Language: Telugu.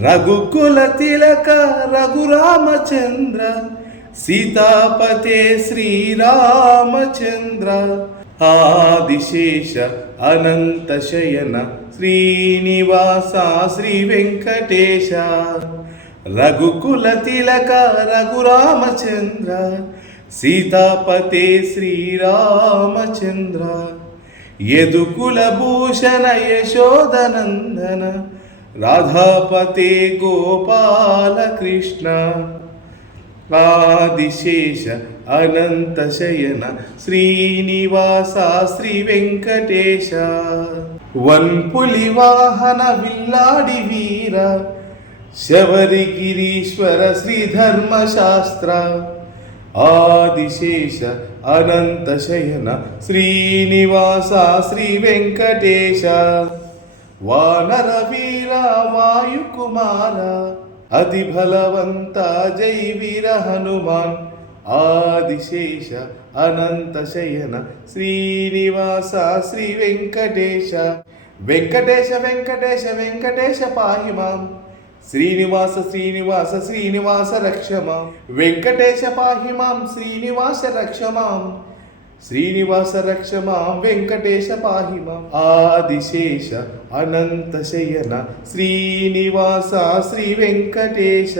రఘుకుల తిలక రఘురామచంద్ర సీతాపతే శ్రీరామచంద్ర ఆదిశేష అనంత శయన శ్రీనివాస శ్రీ వెంకటేశ రఘుకుల తిలక రఘురామచంద్ర సీతాపతే శ్రీరామచంద్ర యదుకుల భూషణ యశోదనందన రాధాపతే గోపాల కృష్ణ ఆదిశేష అనంత శయన శ్రీనివాస శ్రీ వెంకటేశ వన్పులి వాహన విల్లాడి వీర శబరిగిరీశ్వర శ్రీధర్మశాస్త్ర ఆదిశేష అనంత శయన శ్రీనివాస శ్రీ వెంకటేశ వానర వీర వాయుకుమార అతి బలవంత జై వీర హనుమాన్ ఆదిశేష అనంత శయన శ్రీనివాస శ్రీ వెంకటేశ వెంకటేశ వెంకటేశ వెంకటేశ పాహి మాం శ్రీనివాస శ్రీనివాస శ్రీనివాస రక్షమాం వెంకటేశ పాహి మాం శ్రీనివాస రక్షమాం శ్రీనివాస రక్షమాం వెంకటేశ పాహి మాం ఆదిశేష అనంత శయన శ్రీనివాస శ్రీ వెంకటేశ.